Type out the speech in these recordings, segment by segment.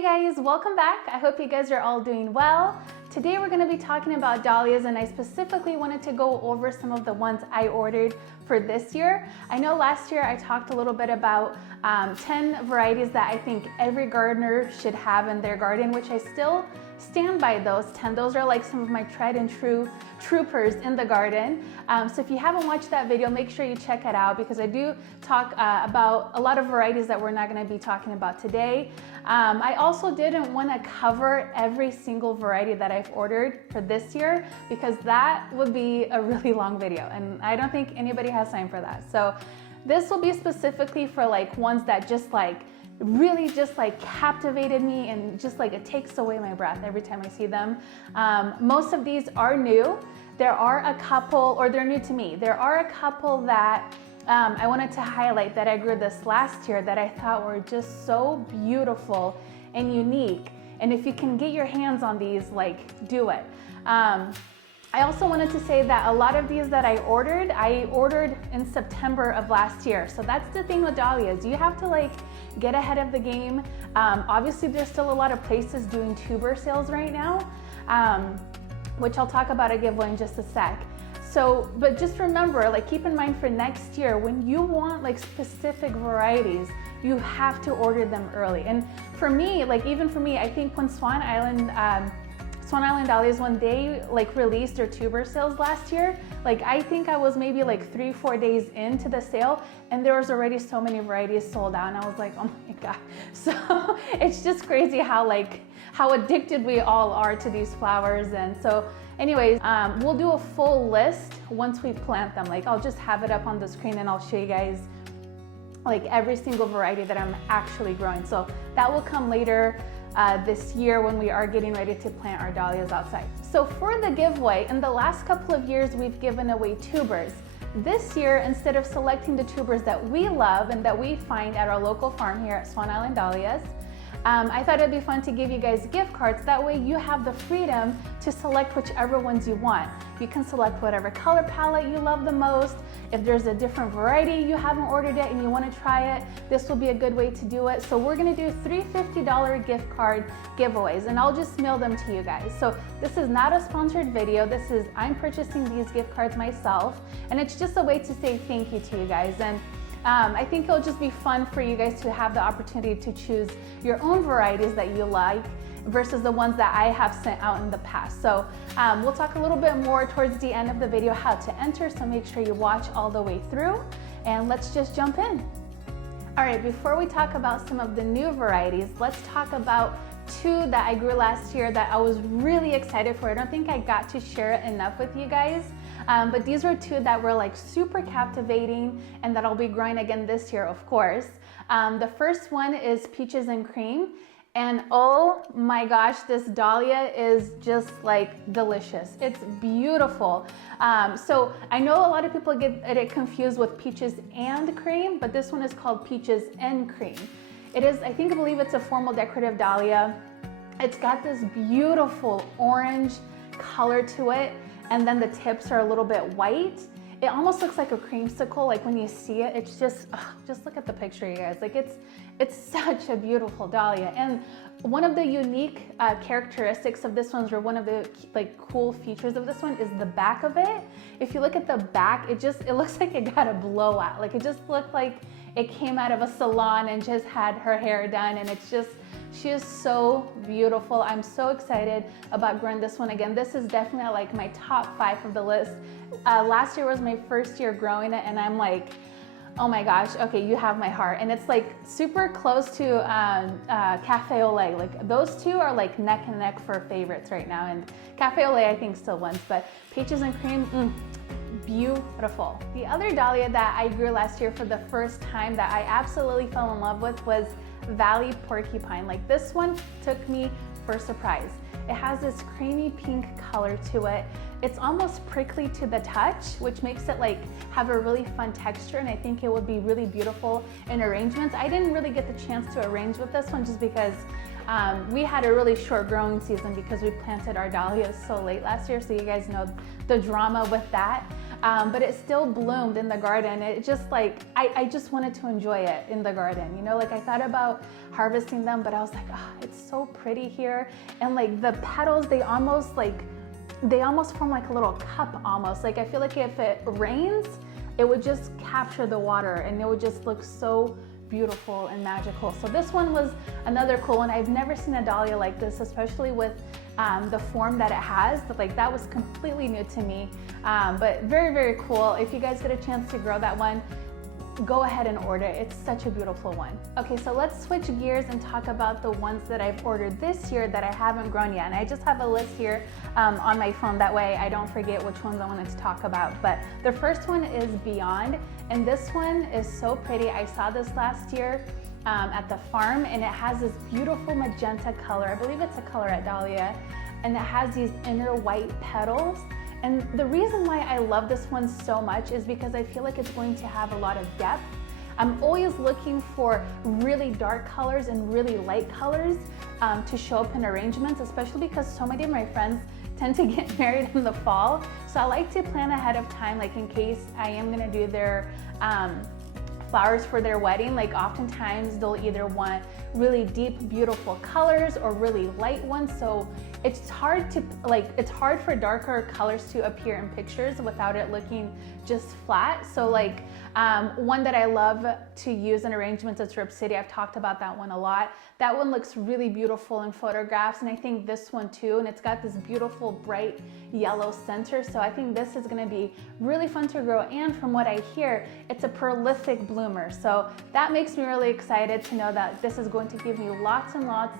Hey guys, welcome back. I hope you guys are all doing well. Today we're going to be talking about dahlias, and I specifically wanted to go over some of the ones I ordered for this year. I know last year I talked a little bit about 10 varieties that I think every gardener should have in their garden, which I still stand by those 10. Those are like some of my tried and true troopers in the garden. So if you haven't watched that video, make sure you check it out, because I do talk about a lot of varieties that we're not going to be talking about today. I also didn't want to cover every single variety that I've ordered for this year, because that would be a really long video and I don't think anybody has time for that. So this will be specifically for like ones that just like really just like captivated me, and just like it takes away my breath every time I see them. Most of these are new. There are a couple, or they're new to me. There are a couple that I wanted to highlight that I grew this last year that I thought were just so beautiful and unique. And if you can get your hands on these, like, do it. I also wanted to say that a lot of these that I ordered in September of last year. So that's the thing with dahlias. You have to like get ahead of the game. Obviously there's still a lot of places doing tuber sales right now, which I'll talk about a giveaway in just a sec. So, but just remember, like, keep in mind for next year, when you want like specific varieties, you have to order them early. And for me, like even for me, I think when Swan Island Dahlias, when they like released their tuber sales last year, like I think I was maybe like 3-4 days into the sale and there was already so many varieties sold out, and I was like, oh my God. So it's just crazy how addicted we all are to these flowers. And so anyways, we'll do a full list once we plant them. Like I'll just have it up on the screen and I'll show you guys like every single variety that I'm actually growing. So that will come later this year when we are getting ready to plant our dahlias outside. So for the giveaway, in the last couple of years, we've given away tubers. This year, instead of selecting the tubers that we love and that we find at our local farm here at Swan Island Dahlias, I thought it'd be fun to give you guys gift cards. That way you have the freedom to select whichever ones you want. You can select whatever color palette you love the most. If there's a different variety you haven't ordered yet and you want to try it, this will be a good way to do it. So we're going to do 3 $50 gift card giveaways, and I'll just mail them to you guys. So this is not a sponsored video. This is, I'm purchasing these gift cards myself, and it's just a way to say thank you to you guys. And I think it'll just be fun for you guys to have the opportunity to choose your own varieties that you like versus the ones that I have sent out in the past. So we'll talk a little bit more towards the end of the video how to enter, so make sure you watch all the way through, and let's just jump in. All right, before we talk about some of the new varieties, let's talk about 2 that I grew last year that I was really excited for. I don't think I got to share it enough with you guys. But these were 2 that were like super captivating and that I'll be growing again this year, of course. The first one is Peaches and Cream. And oh my gosh, this dahlia is just like delicious. It's beautiful. So I know a lot of people get it confused with Peaches and Cream, but this one is called Peaches and Cream. It is, I believe it's a formal decorative dahlia. It's got this beautiful orange color to it, and then the tips are a little bit white. It almost looks like a creamsicle. Like when you see it, it's just look at the picture, you guys. Like it's such a beautiful dahlia. And one of the unique characteristics of this one, or one of the like cool features of this one, is the back of it. If you look at the back, it looks like it got a blowout. Like it just looked like it came out of a salon and just had her hair done, and it's just, she is so beautiful. I'm so excited about growing this one again. This is definitely like my top 5 of the list. Last year was my first year growing it, and I'm like, oh my gosh, okay, you have my heart. And it's like super close to Cafe au Lait. Like those 2 are like neck and neck for favorites right now, and Cafe au Lait I think still wins, but Peaches and Cream, beautiful. The other dahlia that I grew last year for the first time that I absolutely fell in love with was Valley Porcupine. Like this one took me for a surprise. It has this creamy pink color to it. It's almost prickly to the touch, which makes it like have a really fun texture, and I think it would be really beautiful in arrangements. I didn't really get the chance to arrange with this one just because We had a really short growing season because we planted our dahlias so late last year, so you guys know the drama with that. But it still bloomed in the garden. It just like, I just wanted to enjoy it in the garden, you know, like I thought about harvesting them, but I was like, oh, it's so pretty here. And like the petals, they almost form like a little cup almost. Like I feel like if it rains, it would just capture the water and it would just look so beautiful and magical. So this one was another cool one. I've never seen a dahlia like this, especially with the form that it has. Like that was completely new to me, but very, very cool. If you guys get a chance to grow that one, go ahead and order it. It's such a beautiful one. Okay, so let's switch gears and talk about the ones that I've ordered this year that I haven't grown yet. And I just have a list here on my phone, that way I don't forget which ones I wanted to talk about. But the first one is Beyond, and this one is so pretty. I saw this last year at the farm, and it has this beautiful magenta color. I believe it's a color at Dahlia, and it has these inner white petals. And the reason why I love this one so much is because I feel like it's going to have a lot of depth. I'm always looking for really dark colors and really light colors to show up in arrangements, especially because so many of my friends tend to get married in the fall. So I like to plan ahead of time, like in case I am gonna do their flowers for their wedding. Like oftentimes they'll either want really deep, beautiful colors or really light ones. So it's hard for darker colors to appear in pictures without it looking just flat. So like one that I love to use in arrangements is Rip City. I've talked about that one a lot. That one looks really beautiful in photographs, and I think this one too, and it's got this beautiful bright yellow center. So I think this is gonna be really fun to grow, and from what I hear, it's a prolific bloomer. So that makes me really excited to know that this is going to give me lots and lots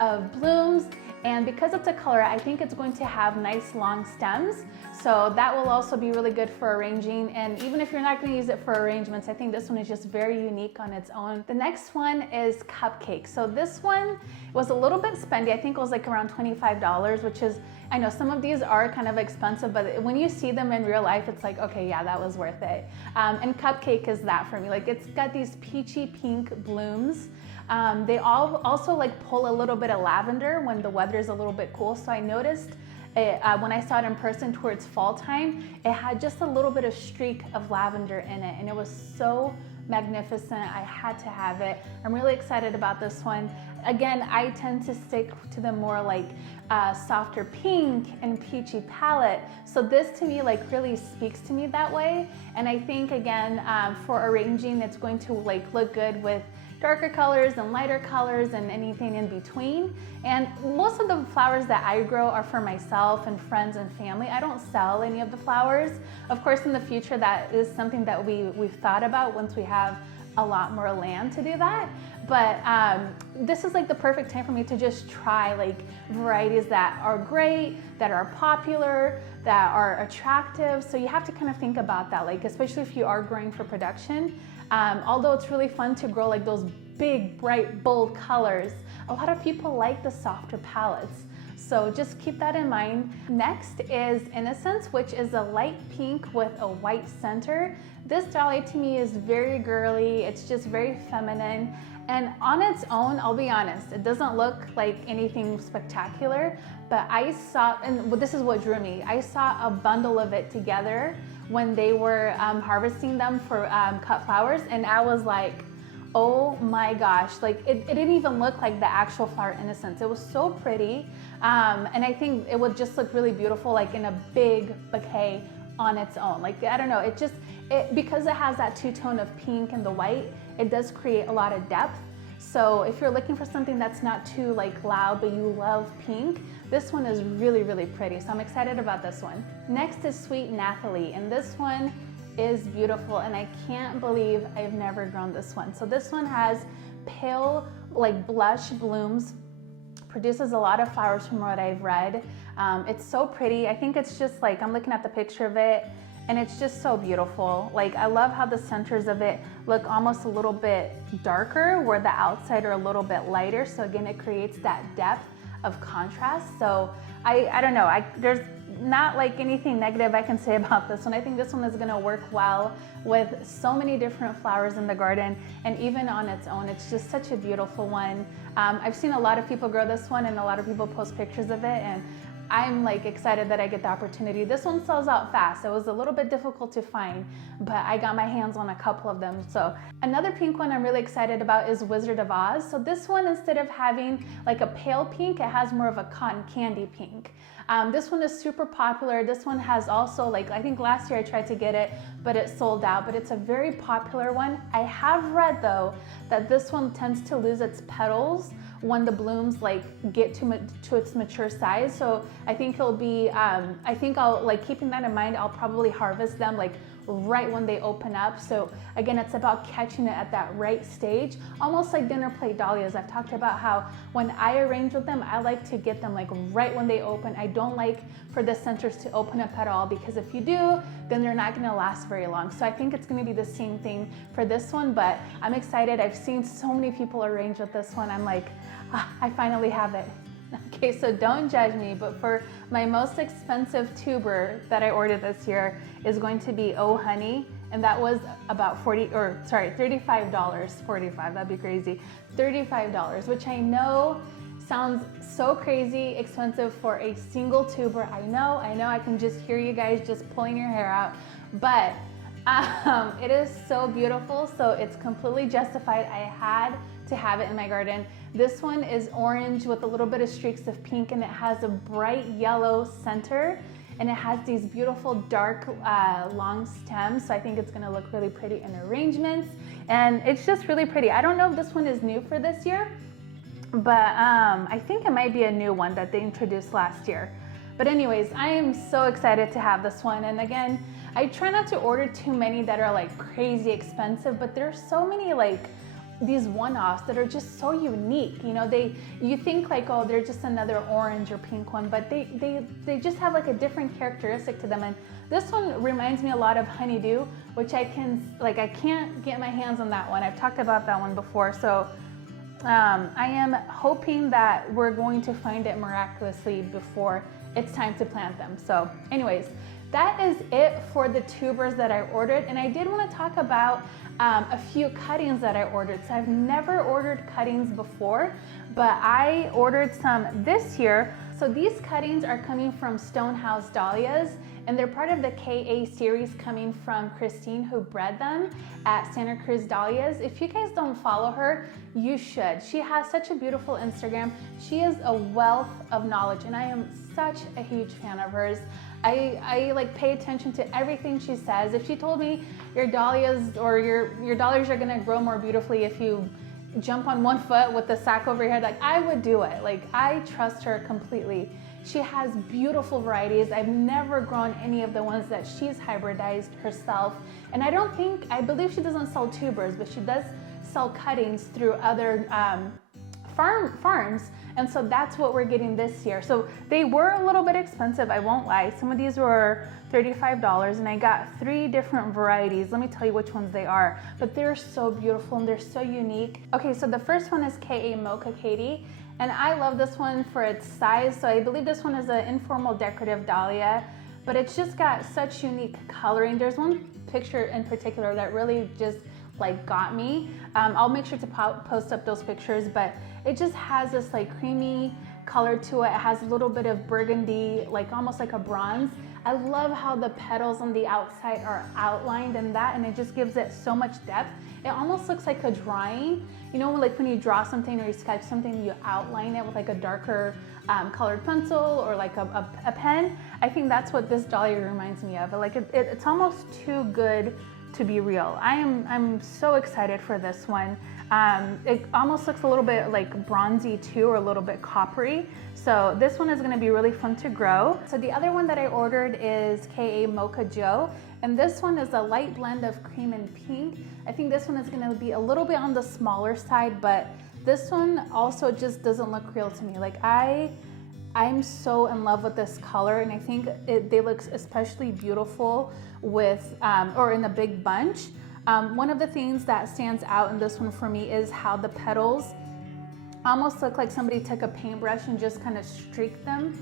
of blooms. And because it's a color, I think it's going to have nice long stems. So that will also be really good for arranging. And even if you're not gonna use it for arrangements, I think this one is just very unique on its own. The next one is Cupcake. So this one was a little bit spendy. I think it was like around $25, which is, I know some of these are kind of expensive, but when you see them in real life, it's like, okay, yeah, that was worth it. And Cupcake is that for me. Like it's got these peachy pink blooms. They all also like pull a little bit of lavender when the weather is a little bit cool. So I noticed when I saw it in person towards fall time, it had just a little bit of streak of lavender in it, and it was so magnificent. I had to have it. I'm really excited about this one. Again, I tend to stick to the more like softer pink and peachy palette. So this to me like really speaks to me that way. And I think again, for arranging, it's going to like look good with darker colors and lighter colors and anything in between. And most of the flowers that I grow are for myself and friends and family. I don't sell any of the flowers. Of course, in the future, that is something that we've thought about once we have a lot more land to do that. But this is like the perfect time for me to just try like varieties that are great, that are popular, that are attractive. So you have to kind of think about that, like especially if you are growing for production. Although it's really fun to grow like those big, bright, bold colors, a lot of people like the softer palettes. So just keep that in mind. Next is Innocence, which is a light pink with a white center. This dahlia to me is very girly. It's just very feminine. And on its own, I'll be honest, it doesn't look like anything spectacular, but I saw, and this is what drew me, I saw a bundle of it together when they were harvesting them for cut flowers, and I was like, oh my gosh, like it didn't even look like the actual flower Innocence. It was so pretty, and I think it would just look really beautiful like in a big bouquet on its own. Like, I don't know, because it has that two-tone of pink and the white, it does create a lot of depth. So if you're looking for something that's not too like loud, but you love pink, this one is really, really pretty. So I'm excited about this one. Next is Sweet Nathaly, and this one is beautiful, and I can't believe I've never grown this one. So this one has pale, like blush blooms, produces a lot of flowers from what I've read. It's so pretty. I think it's just like, I'm looking at the picture of it, and it's just so beautiful. Like, I love how the centers of it look almost a little bit darker, where the outside are a little bit lighter. So again, it creates that depth of contrast. So I don't know, there's not like anything negative I can say about this one. I think this one is gonna work well with so many different flowers in the garden, and even on its own, it's just such a beautiful one. I've seen a lot of people grow this one and a lot of people post pictures of it, and I'm like excited that I get the opportunity. This one sells out fast. It was a little bit difficult to find, but I got my hands on a couple of them. So another pink one I'm really excited about is Wizard of Oz. So this one, instead of having like a pale pink, it has more of a cotton candy pink. This one is super popular. This one has also, like, I think last year I tried to get it, but it sold out, but it's a very popular one. I have read though that this one tends to lose its petals when the blooms like get to its mature size. So I think it'll be, I think I'll, like, keeping that in mind, I'll probably harvest them like right when they open up. So again, it's about catching it at that right stage, almost like dinner plate dahlias. I've talked about how when I arrange with them, I like to get them like right when they open. I don't like for the centers to open up at all, because if you do, then they're not gonna last very long. So I think it's gonna be the same thing for this one, but I'm excited. I've seen so many people arrange with this one. I'm like, I finally have it. Okay, so don't judge me, but for my most expensive tuber that I ordered this year is going to be Oh Honey, and that was about $35, 45, that'd be crazy, $35, which I know sounds so crazy expensive for a single tuber. I know, I can just hear you guys just pulling your hair out, but it is so beautiful, so it's completely justified. I had to have it in my garden. This one is orange with a little bit of streaks of pink, and it has a bright yellow center, and it has these beautiful dark long stems. So I think it's gonna look really pretty in arrangements, and it's just really pretty. I don't know if this one is new for this year, but I think it might be a new one that they introduced last year. But anyways, I am so excited to have this one. And again, I try not to order too many that are like crazy expensive, but there's so many like these one-offs that are just so unique. You know, you think like, oh, they're just another orange or pink one, but they just have like a different characteristic to them. And this one reminds me a lot of honeydew, which I can't get my hands on that one. I've talked about that one before. So I am hoping that we're going to find it miraculously before it's time to plant them. So anyways, that is it for the tubers that I ordered. And I did want to talk about a few cuttings that I ordered. So I've never ordered cuttings before, but I ordered some this year. So these cuttings are coming from Stonehouse Dahlias, and they're part of the KA series coming from Christine, who bred them at Santa Cruz Dahlias. If you guys don't follow her, you should. She has such a beautiful Instagram. She is a wealth of knowledge, and I am such a huge fan of hers. I like pay attention to everything she says. If she told me your dahlias or your dahlias are gonna grow more beautifully if you jump on one foot with the sack over your head, like, I would do it. Like, I trust her completely. She has beautiful varieties. I've never grown any of the ones that she's hybridized herself. And I believe she doesn't sell tubers, but she does sell cuttings through other farms. And so that's what we're getting this year. So they were a little bit expensive, I won't lie. Some of these were $35, and I got 3 different varieties. Let me tell you which ones they are, but they're so beautiful and they're so unique. Okay, so the first one is KA Mocha Katie, and I love this one for its size. So I believe this one is an informal decorative dahlia, but it's just got such unique coloring. There's one picture in particular that really just like got me. I'll make sure to post up those pictures, but it just has this like creamy color to it. It has a little bit of burgundy, like almost like a bronze. I love how the petals on the outside are outlined in that, and it just gives it so much depth. It almost looks like a drawing. You know, like when you draw something or you sketch something, you outline it with like a darker colored pencil or like a pen. I think that's what this dahlia reminds me of. Like it's almost too good to be real. I'm so excited for this one. It almost looks a little bit like bronzy too, or a little bit coppery. So this one is gonna be really fun to grow. So the other one that I ordered is KA Mocha Joe, and this one is a light blend of cream and pink. I think this one is gonna be a little bit on the smaller side, but this one also just doesn't look real to me. Like I'm so in love with this color, and I think they look especially beautiful with, or in a big bunch. One of the things that stands out in this one for me is how the petals almost look like somebody took a paintbrush and just kind of streaked them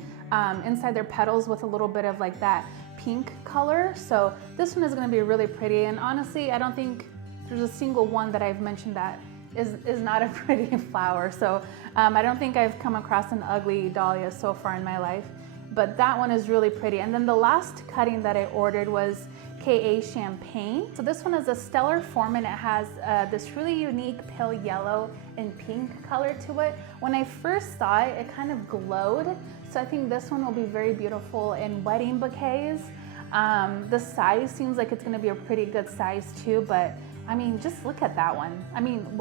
inside their petals with a little bit of like that pink color. So this one is going to be really pretty, and honestly I don't think there's a single one that I've mentioned that is not a pretty flower. So I don't think I've come across an ugly dahlia so far in my life, but that one is really pretty. And then the last cutting that I ordered was KA Champagne. So this one is a stellar form, and it has this really unique pale yellow and pink color to it. When I first saw it, it kind of glowed. So I think this one will be very beautiful in wedding bouquets. The size seems like it's gonna be a pretty good size too, but I mean, just look at that one. I mean,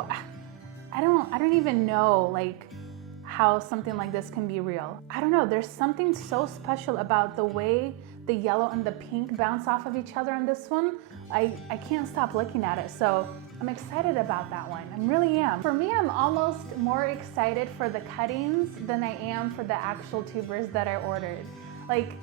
I don't even know like how something like this can be real. I don't know, there's something so special about the way the yellow and the pink bounce off of each other on this one. I can't stop looking at it. So I'm excited about that one. I really am. For me, I'm almost more excited for the cuttings than I am for the actual tubers that I ordered. Like,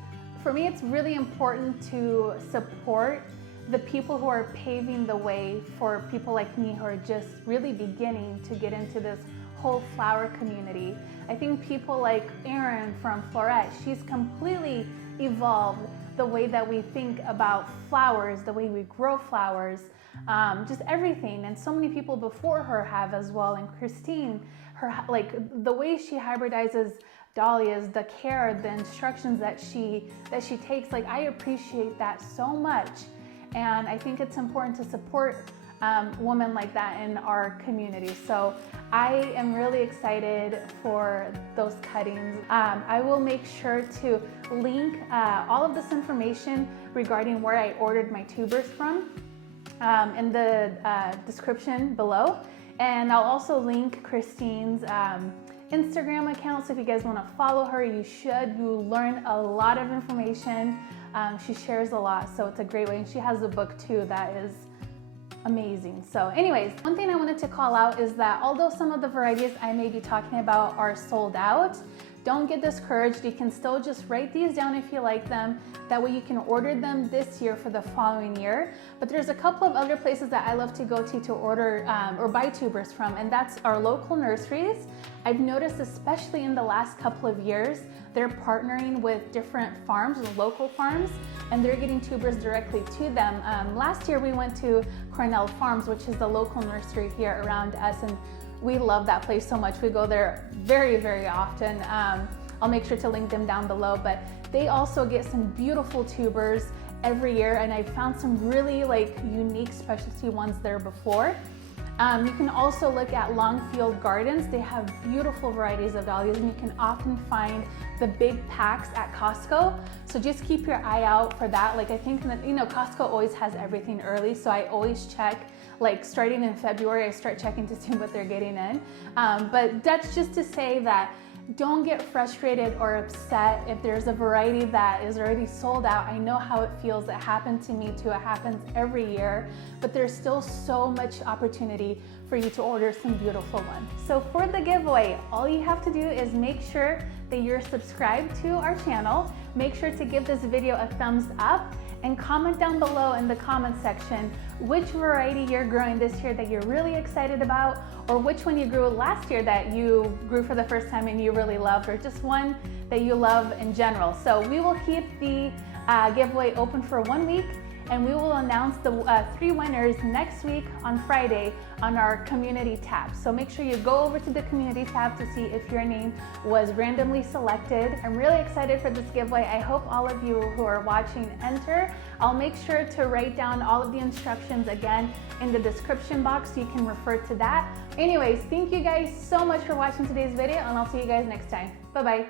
for me, it's really important to support the people who are paving the way for people like me who are just really beginning to get into this whole flower community. I think people like Erin from Florette, she's completely evolved the way that we think about flowers, the way we grow flowers, just everything. And so many people before her have as well. And Christine, her like the way she hybridizes dahlias, the care, the instructions that she takes, like I appreciate that so much. And I think it's important to support women like that in our community. So I am really excited for those cuttings. I will make sure to link all of this information regarding where I ordered my tubers from in the description below. And I'll also link Christine's Instagram account, so if you guys want to follow her, you should. You learn a lot of information. She shares a lot, so it's a great way. And she has a book too that is amazing. So anyways, one thing I wanted to call out is that although some of the varieties I may be talking about are sold out, don't get discouraged. You can still just write these down if you like them. That way you can order them this year for the following year. But there's a couple of other places that I love to go to order or buy tubers from, and that's our local nurseries. I've noticed, especially in the last couple of years, they're partnering with different farms, local farms, and they're getting tubers directly to them. Last year we went to Cornell Farms, which is the local nursery here around us, and we love that place so much. We go there very, very often. I'll make sure to link them down below, but they also get some beautiful tubers every year, and I found some really like unique specialty ones there before. You can also look at Longfield Gardens. They have beautiful varieties of dahlias, and you can often find the big packs at Costco. So just keep your eye out for that. Like I think that, you know, Costco always has everything early, so I always check. Like starting in February, I start checking to see what they're getting in. But that's just to say that don't get frustrated or upset if there's a variety that is already sold out. I know how it feels. It happened to me too. It happens every year, but there's still so much opportunity for you to order some beautiful ones. So for the giveaway, all you have to do is make sure that you're subscribed to our channel. Make sure to give this video a thumbs up and comment down below in the comment section which variety you're growing this year that you're really excited about, or which one you grew last year that you grew for the first time and you really loved, or just one that you love in general. So we will keep the giveaway open for 1 week, and we will announce the 3 winners next week on Friday on our community tab. So make sure you go over to the community tab to see if your name was randomly selected. I'm really excited for this giveaway. I hope all of you who are watching enter. I'll make sure to write down all of the instructions again in the description box so you can refer to that. Anyways, thank you guys so much for watching today's video, and I'll see you guys next time. Bye-bye.